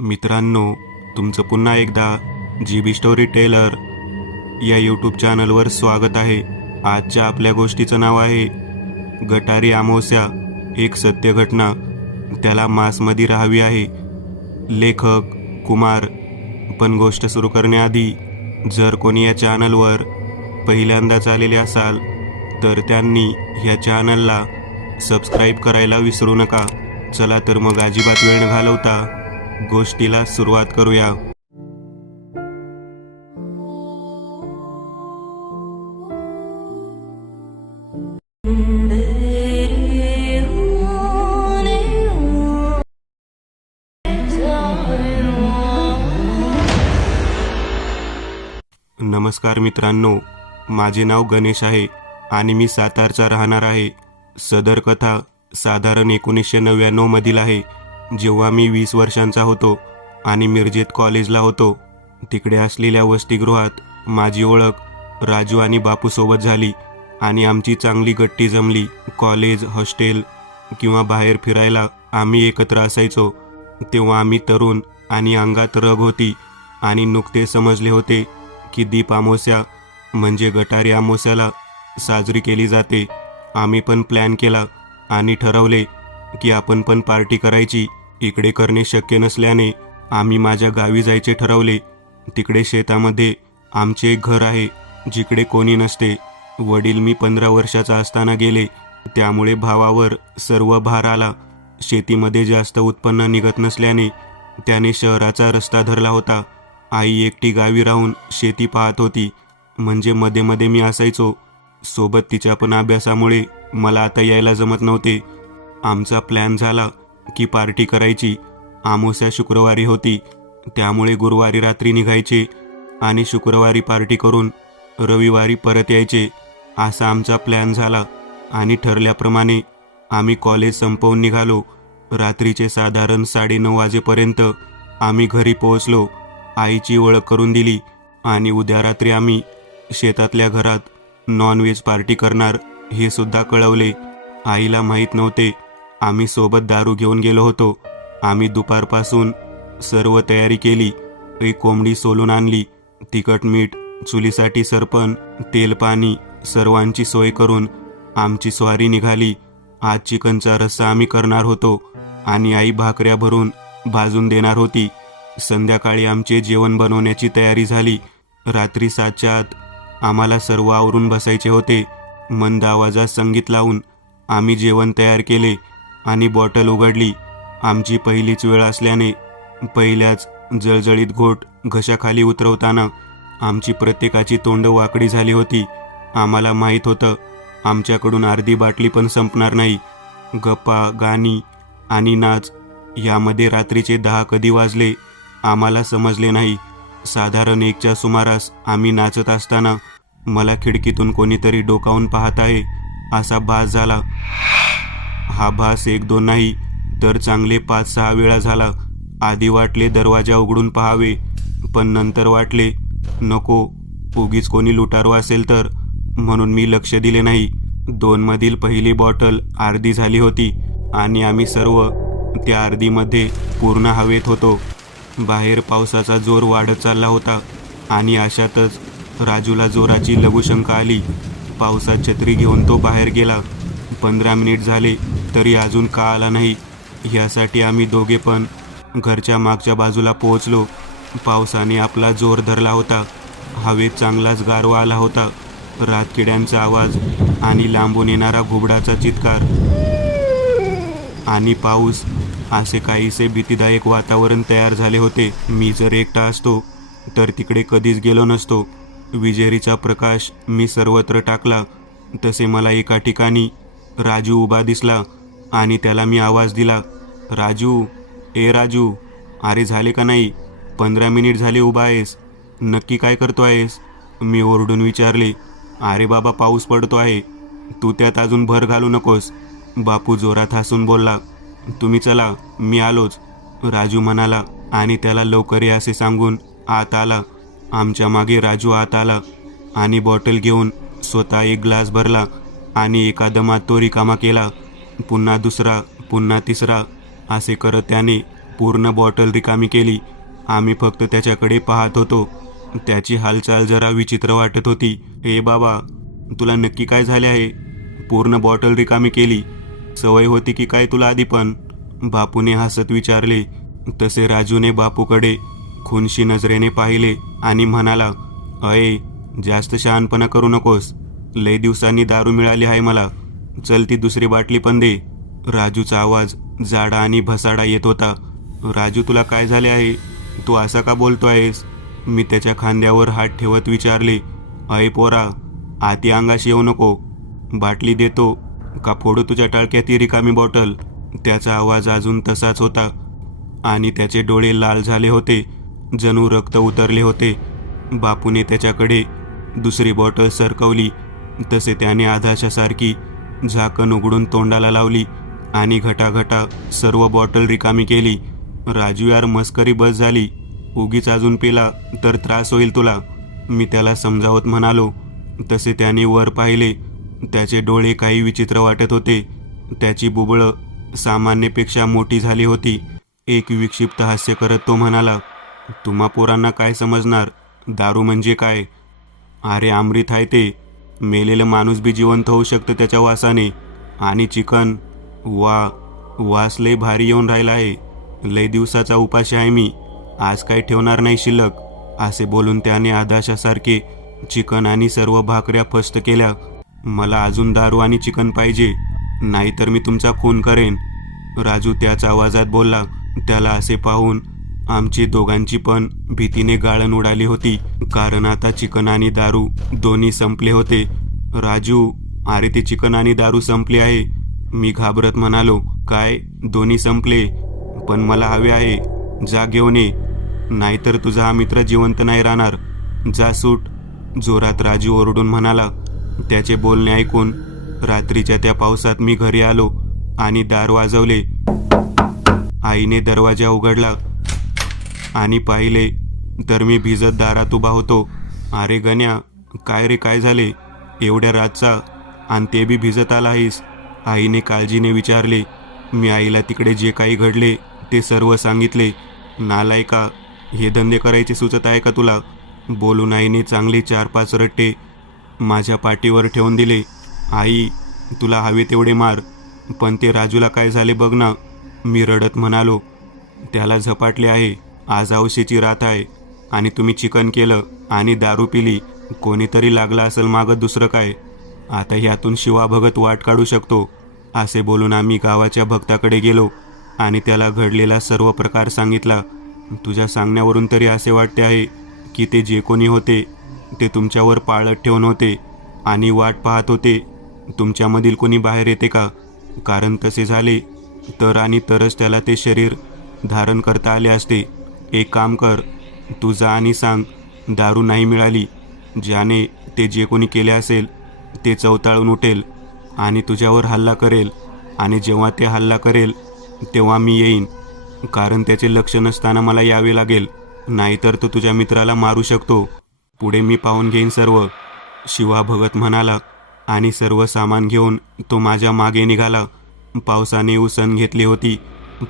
मित्रांनो, तुमचं पुन्हा एकदा GB स्टोरी टेलर या यूट्यूब चॅनलवर स्वागत आहे. आजच्या आपल्या गोष्टीचं नाव आहे गटारी अमावस्या, एक सत्य घटना. त्याला मासमध्ये राहावी आहे. लेखक कुमार. पण गोष्ट सुरू करण्याआधी जर कोणी या चॅनलवर पहिल्यांदाच आलेले असाल तर त्यांनी ह्या चॅनलला सबस्क्राईब करायला विसरू नका. चला तर मग अजिबात वेळ न घालवता गोष्टीला सुरुवात करूया. नमस्कार मित्रांनो, माझे नाव गणेश आहे आणि मी सातारचा राहणार आहे. सदर कथा साधारण 1999 मधील आहे, जेव्हा मी 20 वर्षांचा होतो आणि मिरजेत कॉलेजला होतो. तिकडे असलेल्या वसतिगृहात माझी ओळख राजू आणि बापूसोबत झाली आणि आमची चांगली गट्टी जमली. कॉलेज, हॉस्टेल किंवा बाहेर फिरायला आम्ही एकत्र असायचो. तेव्हा आम्ही तरुण आणि अंगात रग होती आणि नुकते समजले होते की दीप अमावस्या म्हणजे गटारी अमावस्याला साजरी केली जाते. आम्ही पण प्लॅन केला आणि ठरवले की आपण पण पार्टी करायची. इकडे करणे शक्य नसल्याने आम्ही माझ्या गावी जायचे ठरवले. तिकडे शेतामध्ये आमचे एक घर आहे जिकडे कोणी नसते. वडील मी 15 वर्षाचा असताना गेले, त्यामुळे भावावर सर्व भार आला. शेतीमध्ये जास्त उत्पन्न निघत नसल्याने त्याने शहराचा रस्ता धरला होता. आई एकटी गावी राहून शेती पाहत होती, म्हणजे मध्ये मध्ये मी असायचो सोबत. तिच्या पण अभ्यासामुळे मला आता यायला जमत नव्हते. आमचा प्लॅन झाला की पार्टी करायची. अमावस्या शुक्रवारी होती, त्यामुळे गुरुवारी रात्री निघायचे आणि शुक्रवारी पार्टी करून रविवारी परत यायचे, असा आमचा प्लॅन झाला. आणि ठरल्याप्रमाणे आम्ही कॉलेज संपवून निघालो. रात्रीचे साधारण 9:30 वाजेपर्यंत आम्ही घरी पोहोचलो. आईची ओळख करून दिली आणि उद्या रात्री आम्ही शेतातल्या घरात नॉनव्हेज पार्टी करणार हे सुद्धा कळवले. आईला माहीत नव्हते आम्ही सोबत दारू घेऊन गेलो होतो. आम्ही दुपारपासून सर्व तयारी केली. एक कोंबडी सोलून आणली, तिखट मीठ, चुलीसाठी सरपण, तेल पाणी, सर्वांची सोय करून आमची स्वारी निघाली. आज चिकनचा रस्सा आम्ही करणार होतो आणि आई भाकऱ्या भरून भाजून देणार होती. संध्याकाळी आमचे जेवण बनवण्याची तयारी झाली. रात्री 7च्या आत आम्हाला सर्व आवरून बसायचे होते. मंद आवाजात संगीत लावून आम्ही जेवण तयार केले आणि बॉटल उघडली. आमची पहिलीच वेळ असल्याने पहिल्याच जळजळीत घोट घशाखाली उतरवताना आमची प्रत्येकाची तोंड वाकडी झाली होती. आम्हाला माहीत होतं आमच्याकडून अर्धी बाटली पण संपणार नाही. गप्पा, गाणी आणि नाच यामध्ये रात्रीचे 10 कधी वाजले आम्हाला समजले नाही. साधारण 1च्या सुमारास आम्ही नाचत असताना मला खिडकीतून कोणीतरी डोकावून पाहत आहे असा भास झाला. हा भास 1-2 नाही तर चांगले 5-6 वेळा झाला. आधी वाटले दरवाजा उघडून पाहावे, पण नंतर वाटले नको, उगीच कोणी लुटारू असेल तर, म्हणून मी लक्ष दिले नाही. 2 मधील पहिली बॉटल अर्धी झाली होती आणि आम्ही सर्व त्या अर्धीमध्ये पूर्ण हवेत होतो. बाहेर पावसाचा जोर वाढत चालला होता आणि अशातच राजूला जोराची लघुशंका आली. पावसात छत्री घेऊन तो बाहेर गेला. 15 मिनिट झाले तरी अजून का आला नाही, यासाठी आम्ही दोघे पण घरच्या मागच्या बाजूला पोहोचलो. पावसाने आपला जोर धरला होता. हवेत चांगलाच गारवा आला होता. रातकिड्यांचा आवाज आणि लांबून येणारा घुबडाचा चित्कार आणि पाऊस, असे काहीसे भीतीदायक वातावरण तयार झाले होते. मी जर एकटा असतो तर तिकडे कधीच गेलो नसतो. विजेरीचा प्रकाश मी सर्वत्र टाकला तसे मला एका ठिकाणी राजू उभा दिसला आणि त्याला मी आवाज दिला, राजू, ए राजू, अरे झाले का नाही? 15 मिनिट झाले उभा आहेस, नक्की काय करतो आहेस? मी ओरडून विचारले. अरे बाबा, पाऊस पडतो आहे, तू त्यात अजून भर घालू नकोस. बापू जोरात हसून बोलला, तुम्ही चला, मी आलोच, राजू म्हणाला आणि त्याला लवकर ये असे सांगून आत आला. आमच्या मागे राजू आत आला आणि बॉटल घेऊन स्वतः एक ग्लास भरला आणि एका दमात तो रिकामा केला. पुन्हा दुसरा, पुन्हा तिसरा, असे करत त्याने पूर्ण बॉटल रिकामी केली. आम्ही फक्त त्याच्याकडे पाहत होतो. त्याची हालचाल जरा विचित्र वाटत होती. ए बाबा, तुला नक्की काय झाले आहे? पूर्ण बॉटल रिकामी केली. सवय होती की काय तुला आधी पण? बापूने हसत विचारले. तसे राजूने बापूकडे खुनशी नजरेने पाहिले आणि म्हणाला, अये, जास्त शहाणपणा करू नकोस. लय दिवसांनी दारू मिळाली आहे मला. चल ती दुसरी बाटली पण दे. राजूचा आवाज जाडा आणि भसाडा येत होता. राजू, तुला काय झाले आहे? तू असा का बोलतो आहेस? मी त्याच्या खांद्यावर हात ठेवत विचारले. अय पोरा, आती अंगाशी येऊ नको. बाटली देतो का फोडू तुझ्या टाळक्यात रिकामी बॉटल? त्याचा आवाज अजून तसाच होता आणि त्याचे डोळे लाल झाले होते, जणू रक्त उतरले होते. बापूने त्याच्याकडे दुसरी बॉटल सरकवली. तसे त्याने आधाशासारखी झाकण उघडून तोंडाला लावली आणि घटाघटा सर्व बॉटल रिकामी केली. राजू यार, मस्करी बस झाली. उगीच अजून पेला तर त्रास होईल तुला, मी त्याला समजावत म्हणालो. तसे त्याने वर पाहिले. त्याचे डोळे काही विचित्र वाटत होते. त्याची बुबळं सामान्यपेक्षा मोठी झाली होती. एक विक्षिप्त हास्य करत तो म्हणाला, तुम्हा पोरांना काय समजणार? दारू म्हणजे काय? अरे अमृत आहे ते. मेलेलं माणूस बी जिवंत होऊ शकतं त्याच्या वासाने. आणि चिकन, वास लय भारी येऊन राहिला आहे. लय दिवसाचा उपाशी आहे मी. आज काही ठेवणार नाही शिल्लक. असे बोलून त्याने आदाशासारखे चिकन आणि सर्व भाकऱ्या फस्त केल्या. मला अजून दारू आणि चिकन पाहिजे, नाहीतर मी तुमचा खून करेन. राजू त्याच आवाजात बोलला. त्याला असे पाहून आमची दोघांची पण भीतीने गाळण उडाली होती, कारण आता चिकन आणि दारू दोन्ही संपले होते. राजू, अरे ते चिकन आणि दारू संपले आहे. मी घाबरत म्हणालो. काय? दोन्ही संपले? पण मला हवे आहे. जा घेऊन ये, नाहीतर तुझा हा मित्र जिवंत नाही राहणार. जा सूट, जोरात राजू ओरडून म्हणाला. त्याचे बोलणे ऐकून रात्रीच्या त्या पावसात मी घरी आलो आणि दार वाजवले. आईने दरवाजा उघडला आणि पाहिले तर मी भिजत दारात उभा होतो. अरे गण्या, काय रे, काय झाले? एवढ्या रातचा आणि ते बी भिजत आला आहेस? आईने काळजीने विचारले. मी आईला तिकडे जे काही घडले ते सर्व सांगितले. नालायका, हे धंदे करायचे सुचत आहे का तुला? बोलून आईने चांगले 4-5 रट्टे माझ्या पाठीवर ठेवून दिले. आई, तुला हवे तेवढे मार, पण ते राजूला काय झाले बघ ना. मी रडत म्हणालो. त्याला झपाटले आहे. आज औशीची रात आहे आणि तुम्ही चिकन केलं आणि दारू पिली. कोणीतरी लागला असेल मागं, दुसरं काय. आता ह्यातून शिवा भगत वाट काढू शकतो. असे बोलून आम्ही गावाच्या भक्ताकडे गेलो आणि त्याला घडलेला सर्व प्रकार सांगितला. तुझ्या सांगण्यावरून तरी असे वाटते आहे की ते जे कोणी होते ते तुमच्यावर पाळत ठेवून होते आणि वाट पाहत होते तुमच्यामधील कोणी बाहेर येते का. कारण तसे झाले तर आणि तरच त्याला ते शरीर धारण करता आले असते. एक काम कर, तू जा आणि सांग दारू नाही मिळाली. ज्याने ते जे कोणी केले असेल ते चवताळून उठेल आणि तुझ्यावर हल्ला करेल. आणि जेव्हा ते हल्ला करेल तेव्हा मी येईन, कारण त्याचे लक्ष नसताना मला यावे लागेल. नाहीतर तो तुझ्या मित्राला मारू शकतो. पुढे मी पाहून घेईन सर्व, शिवा भगत म्हणाला. आणि सर्व सामान घेऊन तो माझ्या मागे निघाला. पावसाने उसण घेतली होती,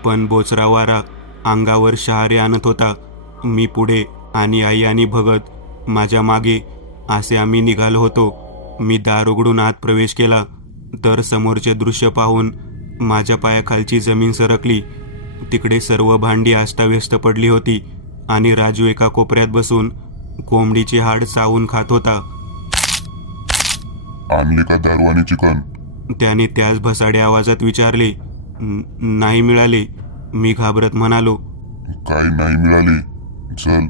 पण बोचरा वारा अंगावर शहारे आणत होता. मी पुढे आणि आई आणि भगत माझ्या मागे, असे आम्ही निघालो होतो. मी दार उघडून आत प्रवेश केला तर समोरचे दृश्य पाहून माझ्या पायाखालची जमीन सरकली. तिकडे सर्व भांडी अस्ताव्यस्त पडली होती आणि राजू एका कोपऱ्यात बसून कोंबडीचे हाड चावून खात होता. आणले का दारू आणि चिकन? त्याने त्याच भसाड्या आवाजात विचारले. नाही मिळाले, मी घाबरत म्हणालो. काय नाही मिळाले? चल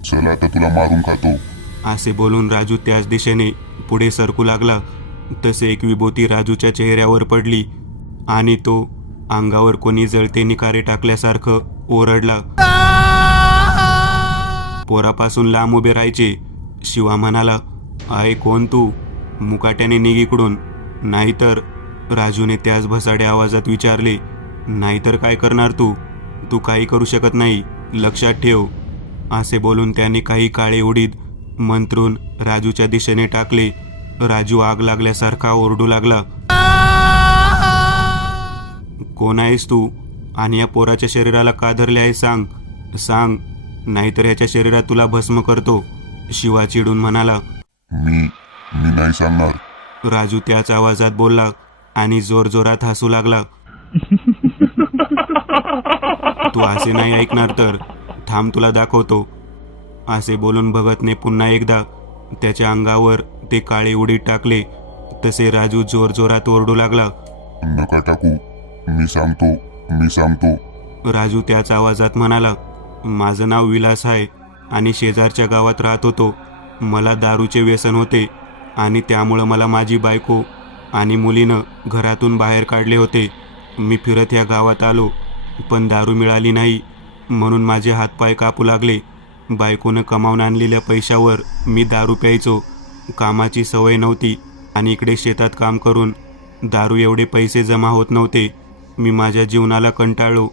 चल, आता तुला मारून खातो. असे बोलून राजू त्याच दिशेने पुढे सरकू लागला. तसे एक विभूती राजूच्या चेहऱ्यावर पडली आणि तो अंगावर कोणी जळते निकारे टाकल्यासारखं ओरडला. पोरापासून लांब उभे राहायचे, शिवा म्हणाला. आय, कोण तू? मुकाट्याने निघ इकडून, नाहीतर. राजूने त्याच भसाड्या आवाजात विचारले. नाहीतर काय करणार तू? तू काही करू शकत नाही, लक्षात ठेव. असे बोलून त्याने काही काळे उडीद मंत्रून राजूच्या दिशेने टाकले. राजू आग लागल्यासारखा ओरडू लागला. कोण आहेस तू? आणि या पोराच्या शरीराला का धरले आहे सांग सांग, नाहीतर ह्याच्या शरीरात तुला भस्म करतो, शिवा चिडून म्हणाला. मी मी नाही सांगणार. राजू त्याच आवाजात बोलला आणि जोरजोरात हसू लागला. तू असे नाही ऐकणार तर थांब, तुला दाखवतो. असे बोलून भगतने पुन्हा एकदा त्याच्या अंगावर ते काळे उडीत टाकले. तसे राजू जोरजोरात ओरडू लागला. नका टाकू, मी सांगतो. राजू त्याच आवाजात म्हणाला, माझं नाव विलास आहे आणि शेजारच्या गावात राहत होतो. मला दारूचे व्यसन होते आणि त्यामुळं मला माझी बायको आणि मुलीनं घरातून बाहेर काढले होते. मी फिरत या गावात आलो, पण दारू मिळाली नाही, म्हणून माझे हातपाय कापू लागले. बायकोनं कमावून आणलेल्या पैशावर मी दारू प्यायचो. कामाची सवय नव्हती आणि इकडे शेतात काम करून दारू एवढे पैसे जमा होत नव्हते. मी माझ्या जीवनाला कंटाळलो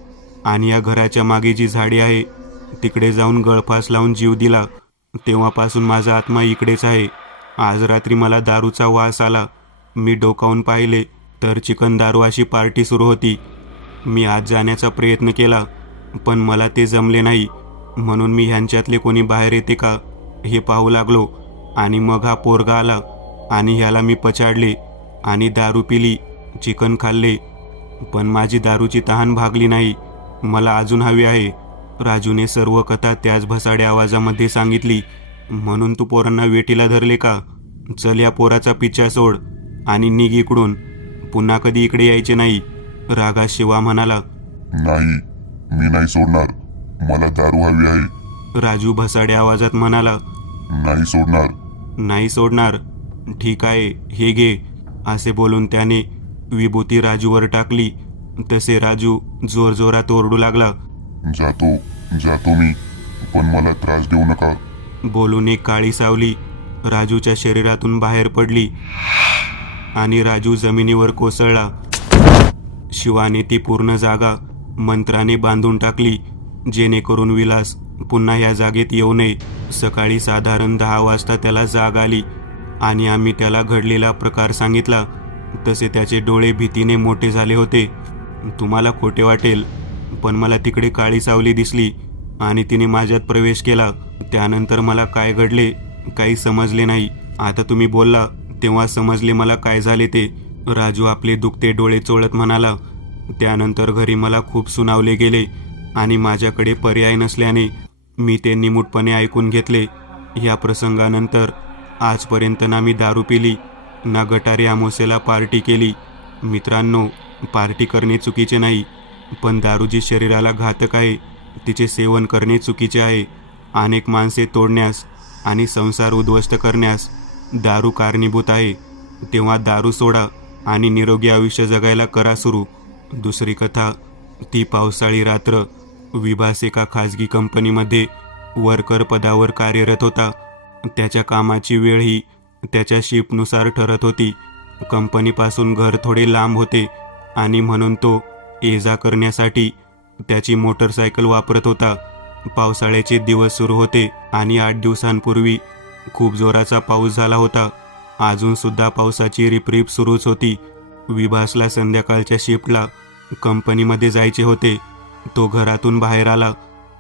आणि या घराच्या मागे जी झाडी आहे तिकडे जाऊन गळफास लावून जीव दिला. तेव्हापासून माझा आत्मा इकडेच आहे. आज रात्री मला दारूचा वास आला. मी डोकावून पाहिले तर चिकन दारू अशी पार्टी सुरू होती. मी आत जाण्याचा प्रयत्न केला, पण मला ते जमले नाही. म्हणून मी ह्यांच्यातले कोणी बाहेर येते का हे पाहू लागलो आणि मग हा पोरगा आला आणि ह्याला मी पछाडले आणि दारू पिली, चिकन खाल्ले, पण माझी दारूची तहान भागली नाही. मला अजून हवी आहे. राजूने सर्व कथा त्याच भसाड्या आवाजामध्ये सांगितली. म्हणून तू पोरांना वेटीला धरले का? चल, या पोराचा पिच्छा सोड आणि निघ इकडून. पुन्हा कधी इकडे यायचे नाही. रागात शिवा म्हणाला. नाही, मी नाही सोडणार. मला दारू हवी आहे. राजू भसाड्या आवाजात म्हणाला. नाही सोडणार. नाही सोडणार? ठीक आहे, हे घे. असे बोलून त्याने विभूती राजूवर टाकली. तसे राजू जोरजोरात ओरडू लागला. जातो मी, पण मला त्रास देऊ नका. बोलून एक काळी सावली राजूच्या शरीरातून बाहेर पडली आणि राजू जमिनीवर कोसळला. शिवाने ती पूर्ण जागा मंत्राने बांधून टाकली, जेणेकरून विलास पुन्हा या जागेत येऊ नये. सकाळी साधारण 10 वाजता त्याला जाग आली आणि आम्ही त्याला घडलेला प्रकार सांगितला. तसे त्याचे डोळे भीतीने मोठे झाले होते. तुम्हाला खोटे वाटेल, पण मला तिकडे काळी सावली दिसली आणि तिने माझ्यात प्रवेश केला. त्यानंतर मला काय घडले काही समजले नाही. आता तुम्ही बोलला तेव्हा समजले मला काय झाले ते. राजू आपले दुखते डोळे चोळत म्हणाला. त्यानंतर घरी मला खूप सुनावले गेले आणि माझ्याकडे पर्याय नसल्याने मी ते निमूटपणे ऐकून घेतले. या प्रसंगानंतर आजपर्यंत ना मी दारू पिली ना गटारी अमावस्येला पार्टी केली. मित्रांनो, पार्टी करणे चुकीचे नाही, पण दारू जी शरीराला घातक आहे तिचे सेवन करणे चुकीचे आहे. अनेक माणसे तोडण्यास आणि संसार उद्ध्वस्त करण्यास दारू कारणीभूत आहे. तेव्हा दारू सोडा आणि निरोगी आयुष्य जगायला करा सुरू. दुसरी कथा. ती पावसाळी रात्र. विभास एका खाजगी कंपनीमध्ये वर्कर पदावर कार्यरत होता. त्याच्या कामाची वेळ ही त्याच्या शिफ्टनुसार ठरत होती. कंपनीपासून घर थोडे लांब होते आणि म्हणून तो ये जा करण्यासाठी त्याची मोटरसायकल वापरत होता. पावसाळ्याचे दिवस सुरू होते आणि 8 दिवसांपूर्वी खूप जोराचा पाऊस झाला होता. अजूनसुद्धा पावसाची रिपरिप सुरूच होती. विभासला संध्याकाळच्या शिफ्टला कंपनीमध्ये जायचे होते. तो घरातून बाहेर आला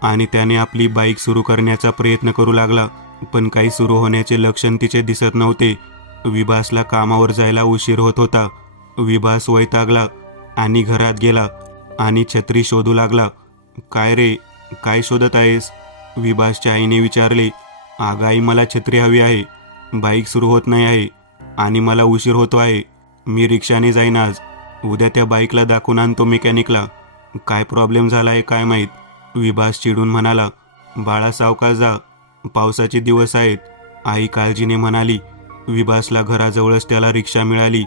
आणि त्याने आपली बाईक सुरू करण्याचा प्रयत्न करू लागला, पण काही सुरू होण्याचे लक्षण तिचे दिसत नव्हते. विभासला कामावर जायला उशीर होत होता. विभास वैतागला आणि घरात गेला आणि छत्री शोधू लागला. काय रे, काय शोधत आहेस? विभासच्या आईने विचारले. अगं आई, मला छत्री हवी आहे. बाईक सुरू होत नाही आहे आणि मला उशीर होतो आहे. मी रिक्षाने जाईन आज. उद्या त्या बाईकला दाखवून आणतो मेकॅनिकला. काय प्रॉब्लेम झाला आहे काय माहीत? विभास चिडून म्हणाला. बाळा, सावकाश जा, पावसाचे दिवस आहेत, आई काळजीने म्हणाली. विभासला घराजवळच त्याला रिक्षा मिळाली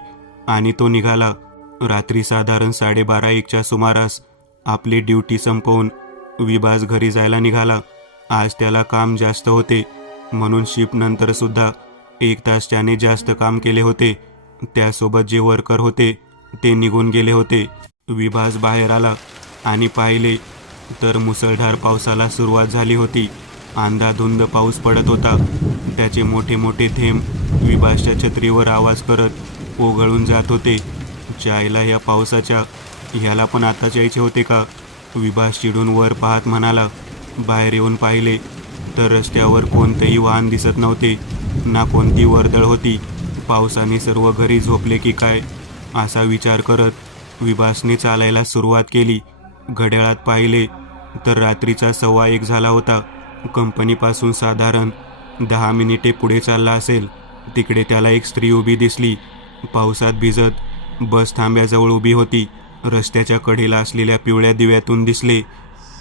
आणि तो निघाला. रात्री साधारण 12:30-1च्या सुमारास आपली ड्युटी संपवून विभास घरी जायला निघाला. आज त्याला काम जास्त होते, म्हणून शिफ्टनंतर सुद्धा 1 तास त्याने जास्त काम केले होते. त्यासोबत जे वर्कर होते ते निघून गेले होते. विभास बाहेर आला आणि पाहिले तर मुसळधार पावसाला सुरुवात झाली होती. अंधाधुंद पाऊस पडत होता. त्याचे मोठे मोठे थेंब विभासच्या छत्रीवर आवाज करत ओघळून जात होते. चायला, या पावसाच्या ह्याला पण आताच यायचे होते का? विभास चिडून वर पाहत म्हणाला. बाहेर येऊन पाहिले तर रस्त्यावर कोणतेही वाहन दिसत नव्हते, ना कोणती वर्दळ होती. पावसाने सर्व घरी झोपले की काय असा विचार करत विभासने चालायला सुरुवात केली. घड्याळात पाहिले तर रात्रीचा 1:15 झाला होता. कंपनीपासून साधारण 10 मिनिटे पुढे चालला असेल. तिकडे त्याला एक स्त्री उभी दिसली. पावसात भिजत बस थांब्याजवळ उभी होती. रस्त्याच्या कडेला असलेल्या पिवळ्या दिव्यातून दिसले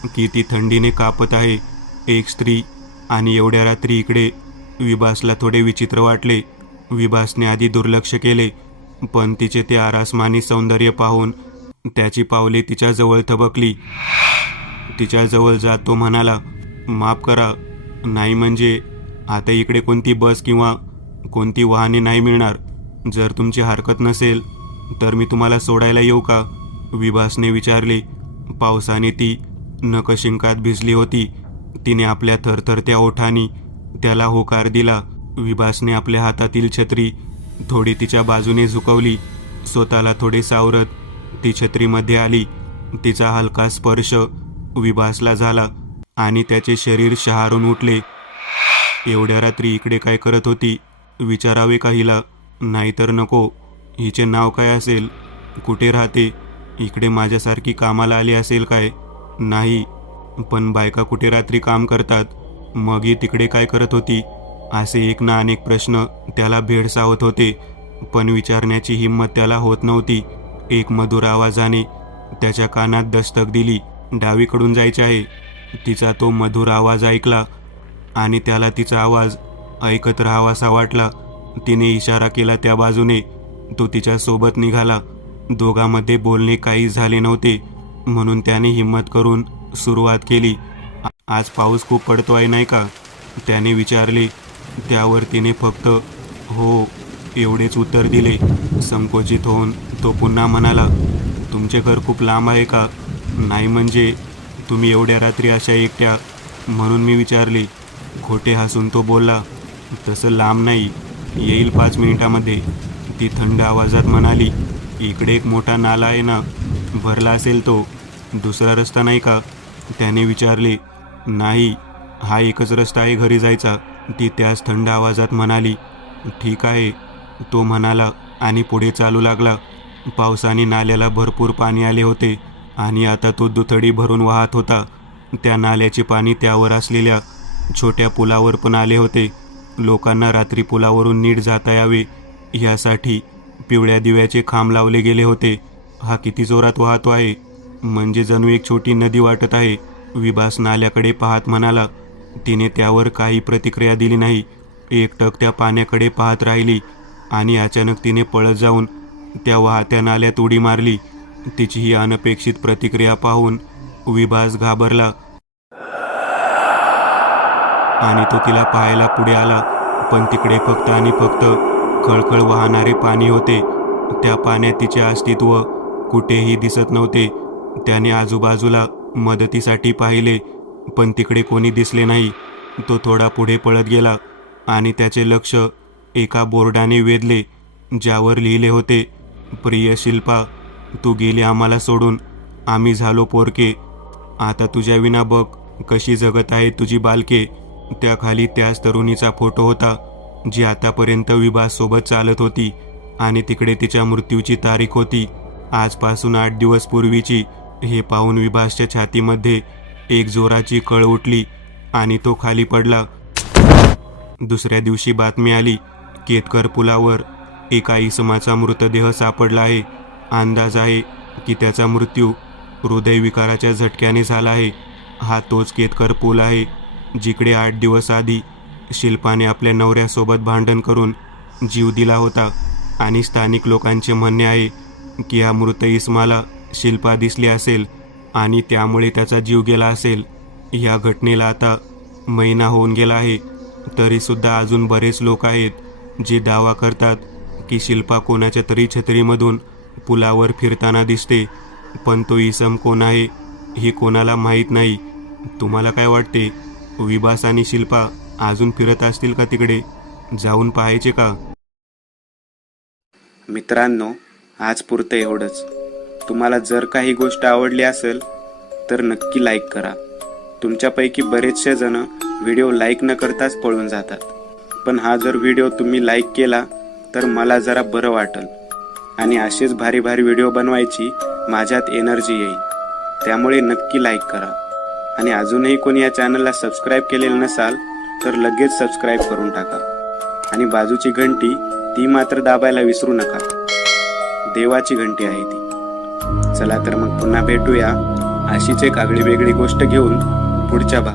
की ती थंडीने कापत आहे. एक स्त्री आणि एवढ्या रात्री इकडे. विभासला थोडे विचित्र वाटले. विभासने आधी दुर्लक्ष केले, पण तिचे ते आरासमानी सौंदर्य पाहून त्याची पावले तिच्याजवळ थबकली. तिच्याजवळ जात तो म्हणाला, माफ करा, नाही म्हणजे आता इकडे कोणती बस किंवा कोणती वाहने नाही मिळणार. जर तुमची हरकत नसेल तर मी तुम्हाला सोडायला येऊ का? विभासने विचारले. पावसाने ती नखशिंकात भिजली होती. तिने आपल्या थरथरत्या ओठांनी त्याला होकार दिला. विभासने आपल्या हातातील छत्री थोडी तिच्या बाजूने झुकवली. स्वतःला थोडे सावरत ती छत्रीमध्ये आली. तिचा हलका स्पर्श विभासला झाला आणि त्याचे शरीर शहारून उठले. एवढ्या रात्री इकडे काय करत होती विचारावे का हिला? नाहीतर नको. हिचे नाव काय असेल? कुठे राहते? इकडे माझ्यासारखी कामाला आली असेल काय? नाही, पण बायका कुठे रात्री काम करतात? मग ही तिकडे काय करत होती? असे एक ना अनेक प्रश्न त्याला भेडसावत होते, पण विचारण्याची हिंमत त्याला होत नव्हती. एक मधुर आवाजाने त्याच्या कानात दस्तक दिली. डावीकडून जायचे आहे. तिचा तो मधुर आवाज ऐकला आणि त्याला तिचा आवाज ऐकत राहावासा वाटला. तिने इशारा केला त्या बाजूने. तो तिच्या सोबत निघाला. दोघांमध्ये बोलणे काही झाले नव्हते, म्हणून त्याने हिंमत करून सुरुवात केली. आज पाऊस खूप पडतो आहे नाही का? त्याने विचारले. त्यावर तिने फक्त हो एवढेच उत्तर दिले. संकोचित होऊन तो पुन्हा म्हणाला, तुमचे घर खूप लांब आहे का? नाही म्हणजे तुम्ही एवढ्या रात्री अशा एकट्या, म्हणून मी विचारले. खोटे हसून तो बोलला, तसं लांब नाही, येईल 5 मिनिटामध्ये. ती थंड आवाजात म्हणाली, इकडे एक मोठा नाला आहे ना, भरला असेल तो. दुसरा रस्ता नाही का? त्याने विचारले. नाही, हा एकच रस्ता आहे घरी जायचा, ती त्याच थंड आवाजात म्हणाली. ठीक आहे, तो म्हणाला आणि पुढे चालू लागला. पावसाने नाल्याला भरपूर पाणी आले होते आणि आता तो दुथडी भरून वाहत होता. त्या नाल्याचे पाणी त्यावर असलेल्या छोट्या पुलावर पण आले होते. लोकांना रात्री पुलावरून नीट जाता यावे यासाठी पिवळ्या दिव्याचे खांब लावले गेले होते. हा किती जोरात वाहतो आहे, म्हणजे जणू एक छोटी नदी वाटत आहे. विभास नाल्याकडे पाहत म्हणाला. तिने त्यावर काही प्रतिक्रिया दिली नाही. एकटक त्या पाण्याकडे पाहत राहिली आणि अचानक तिने पळत जाऊन त्या वाहत्या नाल्यात उडी मारली. तिची ही अनपेक्षित प्रतिक्रिया पाहून विभास घाबरला आणि तो तिला पाहायला पुढे आला, पण तिकडे फक्त आणि फक्त खळखळ वाहणारे पाणी होते. त्या पाण्यात तिचे अस्तित्व कुठेही दिसत नव्हते. त्याने आजूबाजूला मदतीसाठी पाहिले, पण तिकडे कोणी दिसले नाही. तो थोडा पुढे पळत गेला आणि त्याचे लक्ष एका बोर्डाने वेधले, ज्यावर लिहिले होते, प्रिय शिल्पा, तू गेली आम्हाला सोडून, आम्ही झालो पोरके. आता तुझ्या विना बघ कशी जगत आहे तुझी बालके. त्याखाली त्याच तरुणीचा फोटो होता जी आतापर्यंत विभाससोबत चालत होती आणि तिकडे तिच्या मृत्यूची तारीख होती, आजपासून 8 दिवस पूर्वीची. हे पाहून विभासच्या छातीमध्ये एक जोराची कळ उठली आणि तो खाली पडला. दुसऱ्या दिवशी बातमी आली, केतकर पुलावर एका इसमाचा मृतदेह सापडला आहे. अंदाज आहे की त्याचा मृत्यू हृदयविकाराच्या झटक्याने झाला आहे. हा तोच केतकर पूल आहे जिकडे 8 दिवस आधी शिल्पाने आपल्या नवऱ्यासोबत भांडण करून जीव दिला होता. आणि स्थानिक लोकांचे म्हणणे आहे की या मृत इसमाला शिल्पा दिसली असेल आणि त्यामुळे त्याचा जीव गेला असेल. या घटनेला आता महिना होऊन गेला आहे, तरीसुद्धा अजून बरेच लोक आहेत जे दावा करतात की शिल्पा कोणाच्या तरी छत्रीमधून पुलावर फिरताना दिसते, पण तो इसम कोण आहे हे कोणाला माहीत नाही. तुम्हाला काय वाटते? विभास आणि शिल्पा अजून फिरत असतील का तिकडे? जाऊन पाहायचे का? मित्रांनो, आज पुरतं एवढंच. तुम्हाला जर काही गोष्ट आवडली असेल तर नक्की लाईक करा. तुमच्यापैकी बरेचसे जण व्हिडिओ लाईक न करताच पळून जातात, पण हा जर व्हिडिओ तुम्ही लाईक केला तर मला जरा बरं वाटेल आणि असेच भारी भारी व्हिडिओ बनवायची माझ्यात एनर्जी येईल. त्यामुळे नक्की लाईक करा. आणि अजूनही कोणी या चॅनलला सबस्क्राईब केलेलं नसाल तर लगेच सबस्क्राईब करून टाका. आणि बाजूची घंटी ती मात्र दाबायला विसरू नका. देवाची घंटी आहे ती. चला तर मग पुन्हा भेटूया अशीच एक आगळी वेगळी गोष्ट घेऊन पुढच्या